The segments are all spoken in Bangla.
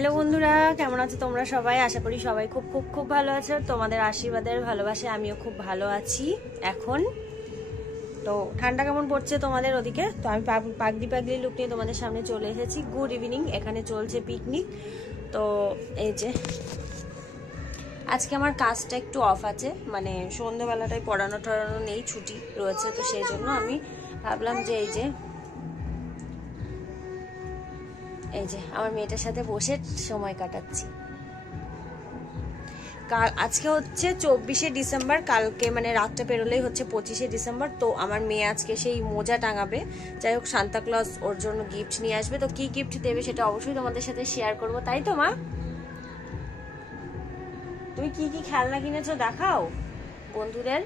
হ্যালো বন্ধুরা, কেমন আছো তোমরা সবাই? আশা করি সবাই খুব খুব খুব ভালো আছো। তোমাদের আশীর্বাদের ভালোবাসায় আমিও খুব ভালো আছি। এখন তো ঠান্ডা কেমন পড়ছে তোমাদের ওদিকে? তো আমি পাগলি লুক নিয়ে তোমাদের সামনে চলে এসেছি। Good evening. এখানে চলছে পিকনিক। তো এই যে আজকে আমার কাজটা একটু অফ আছে, মানে সন্ধ্যাবেলাটায় পড়ানো টড়ানো নেই, ছুটি রয়েছে। তো সেই জন্য আমি ভাবলাম যে এই যে আমার মেয়েটার সাথে বসে সময় কাটাচ্ছি। আজকে হচ্ছে 24শে ডিসেম্বর, কালকে মানে রাতটা পেরোলেই হচ্ছে 25শে ডিসেম্বর। তো আমার মেয়ে আজকে সেই মোজা টাঙাবে। যাই হোক, সান্তা ক্লজ ওর জন্য গিফট নিয়ে আসবে। তো কি গিফট দেবে সেটা অবশ্যই তোমাদের সাথে শেয়ার করবো, তাই তো মা? তুমি কি কি খেলনা কিনেছো দেখাও বন্ধুদের।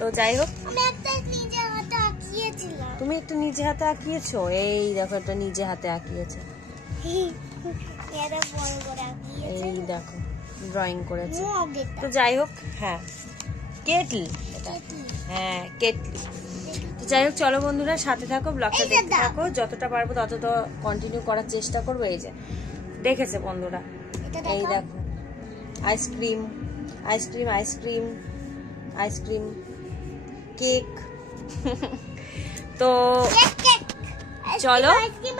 তো যাই হোক, তুমি একটু নিজে হাতে আঁকিয়েছো। এই দেখো, এটা নিজে হাতে আঁকিয়েছে। এই দেখো, ড্রয়িং করেছে। তো যাই হোক, হ্যাঁ কেটলি, এটা হ্যাঁ কেটলি। তো যাই হোক, চলো বন্ধুরা সাথে থাকো, ব্লগটা দেখতে থাকো। যতটা পারবো ততটা কন্টিনিউ করার চেষ্টা করবো। এই যে দেখেছে বন্ধুরা, এই দেখো ice cream ice cream ice cream ice cream, cake. তো চলো, আইসক্রিম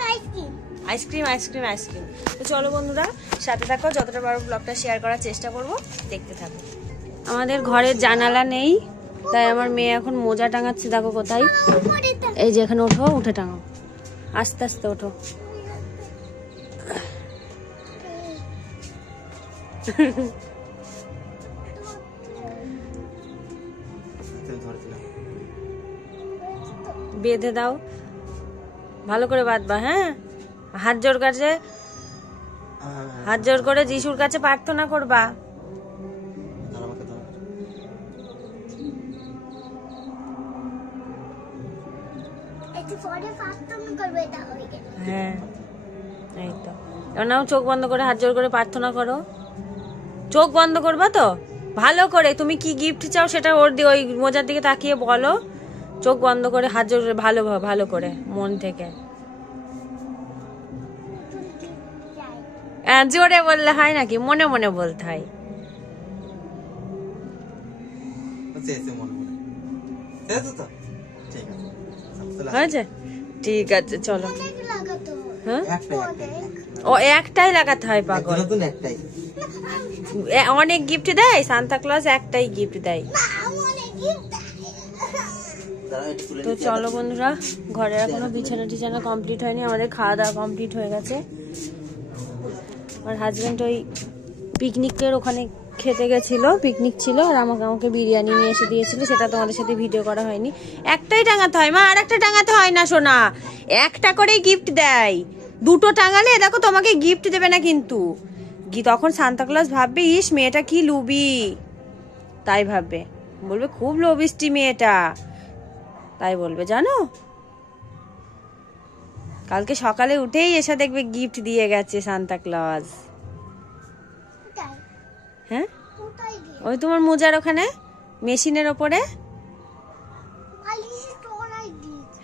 আইসক্রিম আইসক্রিম। তো চলো বন্ধুরা সাথে থাকো, যতটা পারবো ব্লগটা শেয়ার করার চেষ্টা করব, দেখতে থাকো। আমাদের ঘরের জানালা নেই, তাই আমার মেয়ে এখন মোজা টাঙাচ্ছে। দেখো কোথায়, এই যে এখানে ওঠো, উঠে টাঙাও, আস্তে আস্তে ওঠো। বেঁধে দাও, ভালো করে বাঁধবা। হ্যাঁ, হাত জোর করে যিশুর কাছে প্রার্থনা করবা। হ্যাঁ, এই তো এবার নাও, চোখ বন্ধ করে হাত জোর করে প্রার্থনা করো। চোখ বন্ধ করবা তো ভালো করে, তুমি কি গিফট চাও সেটা ওর দিয়ে ওই মোজার দিকে তাকিয়ে বলো। চোখ বন্ধ করে হাত জোর ভালো ভালো করে মন থেকে। জোরে বললে হয় নাকি, মনে মনে বলতে হয়। হয়েছে, ঠিক আছে চলো। হ্যাঁ ও একটাই লাগাতে হয় পাগল, অনেক গিফট দেয় সান্তা ক্লজ, একটাই গিফট দেয়। তো চলো বন্ধুরা, ঘরে এখনো বিছানা টিছানা কমপ্লিট হয়নি, আমাদের খাওয়া দাওয়া কমপ্লিট হয়ে গেছে। আমার হাজবেন্ড ওই পিকনিকের ওখানে খেতে গেছিল, পিকনিক ছিল, আর আমাকে বিরিয়ানি নিয়ে এসে দিয়েছিল, সেটা তোমাদের সাথে ভিডিও করা হয়নি। একটাই টাঙাতে হয় মা, আর একটা টাঙাতে হয় না সোনা, একটা করেই গিফট দেয়। দুটো টাঙালে দেখো তোমাকে গিফট দেবে না কিন্তু, তখন সান্তা ক্লজ ভাববে ইস মেয়েটা কি লুবি, তাই ভাববে, বলবে খুব লোভিষ্টি মেয়েটা, তাই বলবে জানো। কালকে সকালে উঠেই এসে দেখবে গিফট দিয়ে গেছে সান্তা ক্লজ। হ্যাঁ ওই তোমার মোজার ওখানে মেশিনের ওপরে,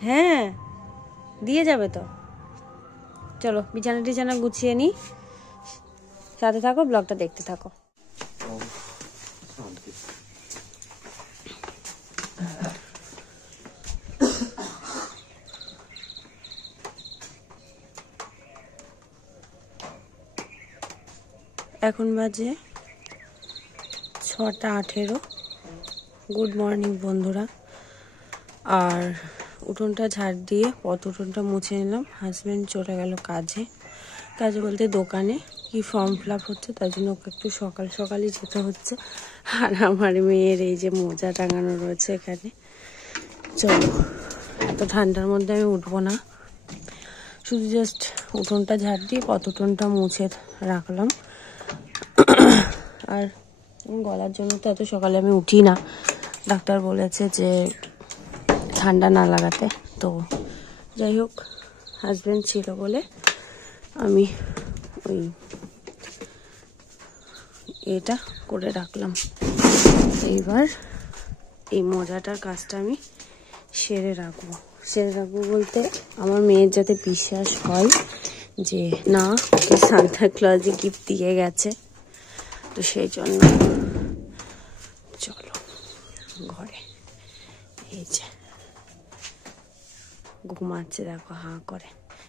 হ্যাঁ দিয়ে যাবে তো। চলো বিছানা টিছানা গুছিয়ে নি, সাথে থাকো, ব্লগটা দেখতে থাকো। এখন বাজে 6:18। গুড মর্নিং বন্ধুরা। আর উঠোনটা ঝাড় দিয়ে পথ উঠোনটা মুছে নিলাম। হাজব্যান্ড চলে গেল কাজে, কাজে বলতে দোকানে, কি ফর্ম ফিল আপ হচ্ছে, তার জন্য ওকে একটু সকাল সকালই যেতে হচ্ছে। আর আমার মেয়ের এই যে মোজা টাঙানো রয়েছে এখানে। চলো, এত ঠান্ডার মধ্যে আমি উঠবো না, শুধু জাস্ট উঠোনটা ঝাড় দিয়ে পথ উঠোনটা মুছে রাখলাম। আর গলার জন্য তো এত সকালে আমি উঠি না, ডাক্তার বলেছে যে ঠান্ডা না লাগাতে। তো যাই হোক, হাজব্যান্ড ছিল বলে আমি ওই এটা করে রাখলাম। এইবার এই মোজাটার কাজটা আমি সেরে রাখবো বলতে আমার মেয়ের যাতে বিশ্বাস হয় যে না ওকে সান্তা ক্লজে গিফট দিয়ে গেছে, তো সেই জন্য। চলো ঘরে, এই যে ঘুমাচ্ছে দেখো হাঁ করে,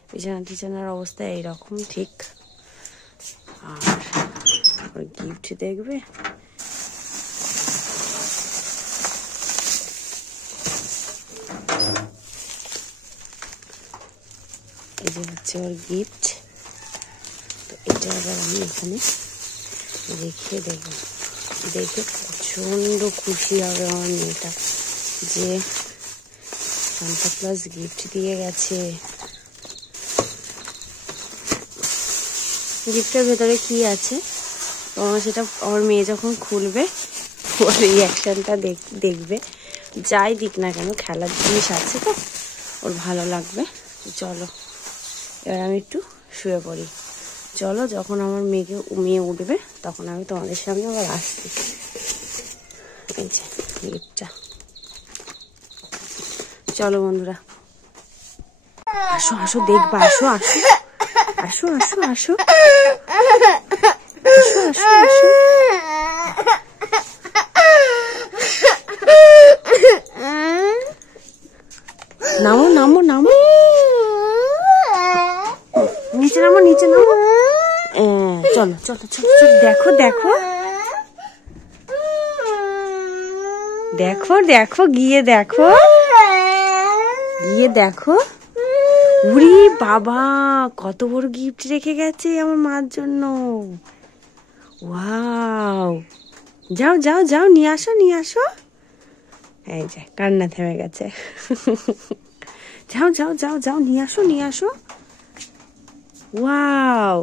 বিছানা টিছানার অবস্থা এইরকম ঠিক। আর ওই গিফট দেখবে, এই যে হচ্ছে ওর গিফট। তো এটা আবার আমি এখানে রেখে দেবো, দেখে প্রচন্ড খুশি হবে আমার মেয়েটা যে সান্তা ক্লজ গিফট দিয়ে গেছে। গিফটের ভেতরে কি আছে সেটা আমার মেয়ে যখন খুলবে ওর রিয়াকশনটা দেখবে। যাই দিক না কেন, খেলার জিনিস আছে তো, ওর ভালো লাগবে। চলো এবার আমি একটু শুয়ে পড়ি। চলো, যখন আমার মেয়ে উঠবে তখন আমি তোমাদের সামনে আবার আসছি। এই যে গিফটটা, চলো বন্ধুরা, আসো আসো দেখবা, আসো আসো আসো আসো আসো আসো আসো আসো। নামো নামো নামো, নিচে নামো নিচে নামো। চলো চলো চলো চলো, দেখো দেখো দেখো দেখো, গিয়ে দেখো গিয়ে দেখো। উরি বাবা, কত বড় গিফট রেখে গেছে আমার মার জন্য। ওয়াও, যাও যাও যাও, নিয়ে আসো নিয়ে আসো। এই যে কান্না থেমে গেছে। যাও যাও যাও যাও, নিয়ে আসো নিয়ে আসো। ওয়াও,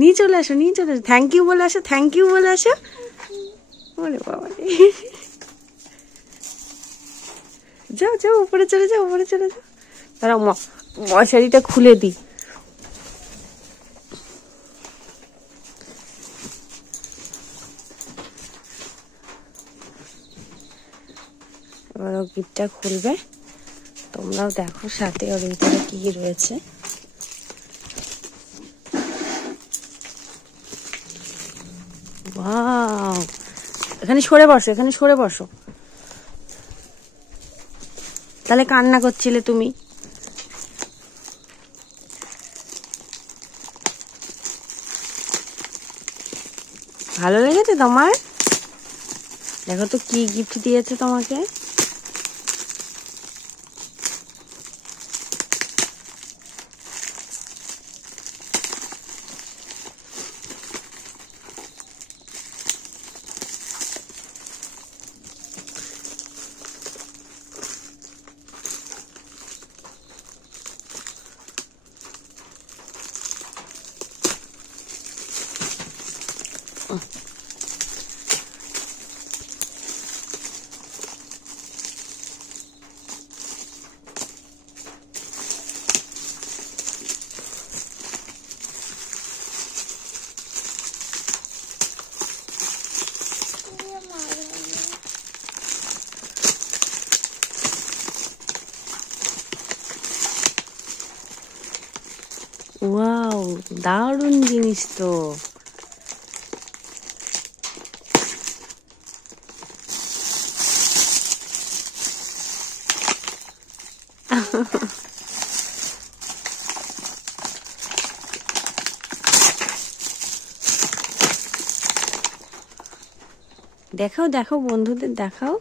নিয়ে চলে আসো নিয়ে চলে আসো, থ্যাংক ইউ বলে আসো, থ্যাংক ইউ বলে আসো। ওরে বাবা, যাও যাও উপরে চলে যাও, উপরে চলে যাও। তারা মশারিটা খুলে দিই। কেকটা খুলবে, তোমরাও দেখো সাথে ওর ভিতরে কি কি রয়েছে। ওয়াও, এখানে সরে বসো, এখানে সরে বসো। তাহলে কান্না করছিলে তুমি? ভালো লেগেছে তোমার? দেখো তো কি গিফট দিয়েছে তোমাকে। ওয়াও, দারুণ জিনিস তো। দেখাও দেখাও, বন্ধুদের দেখাও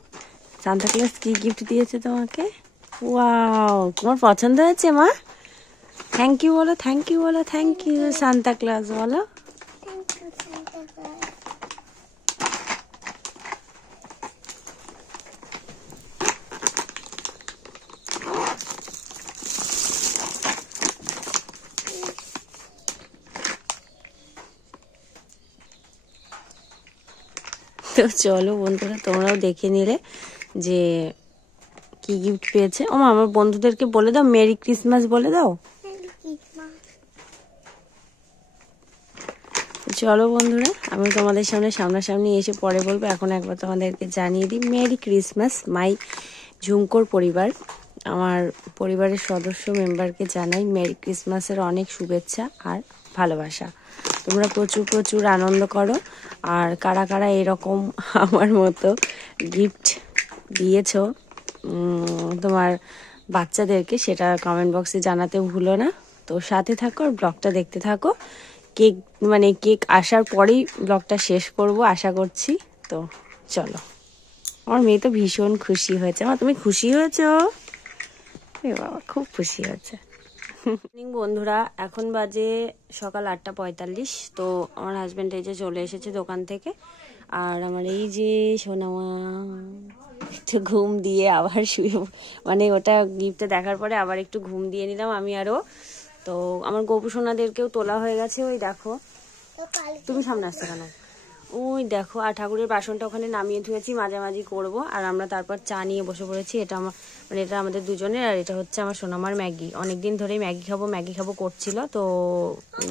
সান্তা ক্লজ কি গিফট দিয়েছে তোমাকে। ওয়াও, তোমার পছন্দ হয়েছে মা? থ্যাংক ইউ বলো, থ্যাংক ইউ বলো, থ্যাংক ইউ সান্তা ক্লজ বলো। তো চলো বন্ধুরা, তোমরাও দেখে নিলে যে কি গিফট পেয়েছে। ও মা, আমার বন্ধুদেরকে বলে দাও মেরি ক্রিসমাস বলে দাও। চলো বন্ধুরা, আমি তোমাদের সামনে সামনাসামনি এসে পরে বলবো। এখন একবার তোমাদেরকে জানিয়ে দিই, মেরি ক্রিসমাস মাই ঝুমকোর পরিবার। আমার পরিবারের সদস্য মেম্বারকে জানাই মেরি ক্রিসমাসের অনেক শুভেচ্ছা আর ভালোবাসা। তোমরা প্রচুর প্রচুর আনন্দ করো। আর কারা কারা এরকম আমার মতো গিফট দিয়েছো তোমার বাচ্চাদেরকে, সেটা কমেন্ট বক্সে জানাতে ভুলো না। তো সাথে থাকো আর ব্লগটা দেখতে থাকো। কেক কেক আসার পরেই ব্লগটা শেষ করব আশা করছি। তো চলো। আমার মেয়ে তো ভীষণ খুশি হয়েছে। মা, তুমি খুশি হয়েছো? বাবা, খুব খুশি হয়েছে। বন্ধুরা, এখন বাজে সকাল 8:45। তো আমার হাজব্যান্ড এই যে চলে এসেছে দোকান থেকে। আর আমার এই যে সোনামা ঘুম দিয়ে আবার শুয়ে, ওটা গিফটটা দেখার পরে আবার একটু ঘুম দিয়ে নিলাম আমি আরো। তো আমার গোপু সোনাদেরকেও তোলা হয়ে গেছে। ওই দেখো, তুমি সামনে আসছো কেন? ওই দেখো, আর ঠাকুরের বাসনটা ওখানে নামিয়ে ধুয়েছি, মাঝামাঝি করব। আর আমরা তারপর চা নিয়ে বসে পড়েছি। এটা আমার এটা আমাদের দুজনের। আর এটা হচ্ছে আমার সোনামার ম্যাগি। অনেকদিন ধরেই ম্যাগি খাবো ম্যাগি খাবো করছিল, তো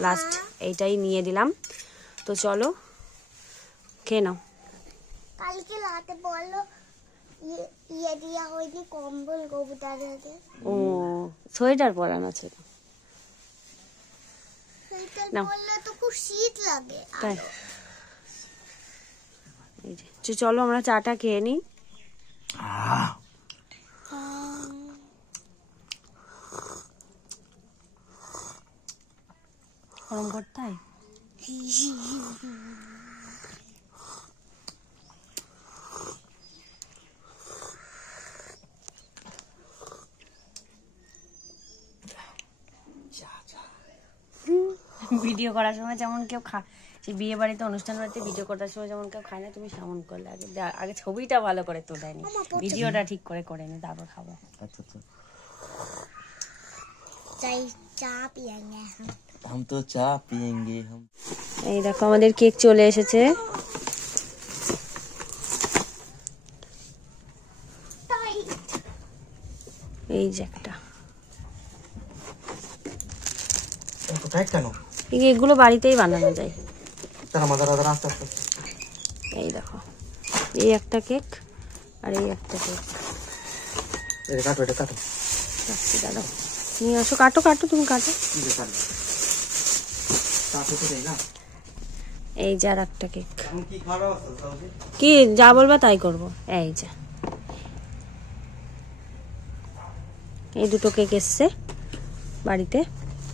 লাস্ট এইটাই নিয়ে দিলাম। তো চলো খেয়ে নাও। কালকে রাতে বললো ইয়ে দিয়া হয়নি কম্বল কবুতরকে। ও, সোয়েটার পরানো ছিল না, বললে তো খুব শীত লাগে। তাই চলো আমরা চাটা খেয়ে নিই। গরম করতে ভিডিও করার সময় যেমন কেউ সেই বিয়ে বাড়িতে অনুষ্ঠান বাড়িতে ভিডিও করার সময় যেমন কেউ খায় না, তুমি সেমন করলে। আগে ছবিটা ভালো করে তোলে নি, ভিডিওটা ঠিক করে নি, তারপর খাবো। এই দেখো আমাদের কেক চলে এসেছে। এই যে একটা, এগুলো বাড়িতেই বানানো যায়। এই দেখো, এই একটা কেক আর এই একটা কেক। এটা কাটো, এটা কাটো। রাখছি, দাঁড়াও নিয়ে আসো, কাটো কাটো, তুমি কাটো। কাটো তো দেই না। এই যে আর একটা কেক। এখন কি খাওয়া অবস্থা? কি যা বলবা তাই করব। এই যে এই দুটো কেক এসছে বাড়িতে,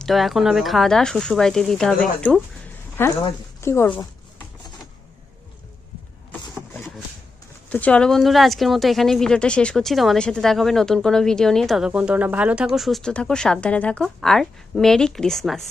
তো এখন হবে খাওয়া দাওয়া। শ্বশুর বাড়িতে দিতে হবে একটু। হ্যাঁ কি করব? তো চলো বন্ধুরা, আজকের মতো এখানেই ভিডিওটা শেষ করছি। তোমাদের সাথে দেখা হবে নতুন কোনো ভিডিও নিয়ে। ততক্ষণ তোমরা ভালো থাকো, সুস্থ থাকো, সাবধানে থাকো, আর মেরি ক্রিসমাস।